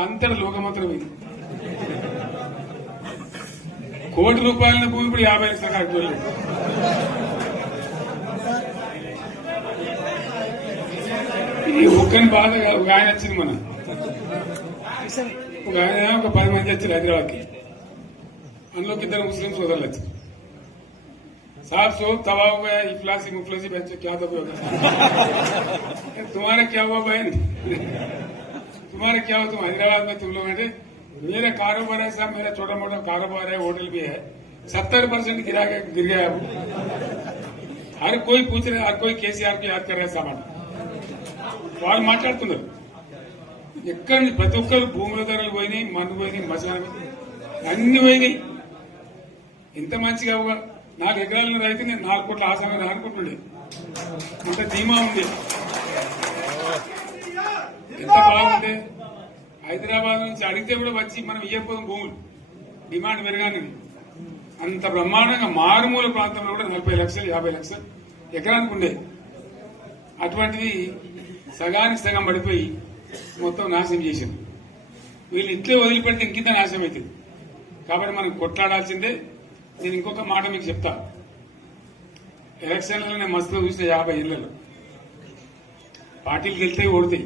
అంతటి లోకమంత్రం ఇది కోటి రూపాయల భూమి ఇప్పుడు యాభై లక్షల కాడికి వెళ్ళింది. ఈ ఒక్కని బాధ కాదు. ఒక ఆయన వచ్చింది మన ఒక ఆయన ఒక పది మంది వచ్చారు హైదరాబాద్కి అందులోకి ఇద్దరు ముస్లిం సోదరులు వచ్చారు साहब सो तवा हो गया इफलासी मुफलसी बच्चे क्या दबे हो गए तुम्हारा क्या हुआ बहन तुम्हारा क्या हुआ तुम हैदराबाद में तुम लोग हैं मेरा कारोबार है साहब मेरा छोटा मोटा कारोबार है होटल भी है सत्तर परसेंट गिरा गया गिर गया अब हर कोई पूछ रहे हर कोई केसीआर को याद कर रहे हैं सामान వాళ్ళు మాట్లాడుతున్నారు ఎక్కడ నుంచి ప్రతి ఒక్కరు భూముల ధరలు పోయినాయి మందు పోయినాయి మసాలా అన్ని పోయినాయి ఎంత మంచిగా ఒక నాలుగు ఎకరాల రైతు నేను నాలుగు కోట్ల ఆసామని అనుకుంటుండే అంత ధీమా ఉంది హైదరాబాద్ నుంచి అడిగితే కూడా వచ్చి మనం ఇవ్వకపోతే భూములు. డిమాండ్ పెరగానే అంత బ్రహ్మాండంగా మారుమూల ప్రాంతంలో కూడా నలభై లక్షలు యాభై లక్షలు ఎకరానికి ఉండే. అటువంటిది సగానికి సగం పడిపోయి మొత్తం నాశనం చేసింది. వీళ్ళు ఇట్లే వదిలిపెడితే ఇంకింత నాశనం అవుతుంది కాబట్టి మనం కొట్లాడాల్సిందే. నేను ఇంకొక మాట మీకు చెప్తా. ఎలక్షన్లలో నేను చూస్తే చూసిన యాభై ఇళ్ళలో. పార్టీలు గెలితే ఓడతాయి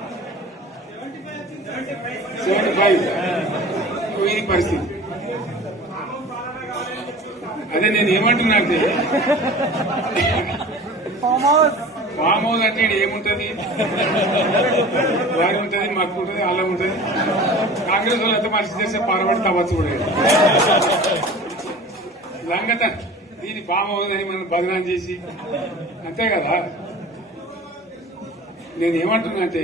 సెవెంటీ ఫైవ్ ఇది పరిస్థితి. అదే నేను ఏమంటున్నా అంటే ఫామ్ హౌస్ అంటే ఏముంటది? వారి ఉంటది మాకు ఉంటది అలా ఉంటది. కాంగ్రెస్ వాళ్ళు ఎంత మనిషి చేస్తే పారబడి తవ్వచ్చు కూడా. లంగత దీని ఫామ్ హౌస్ అని మనం బదనాం చేసి అంతే కదా? నేను ఏమంటున్నా అంటే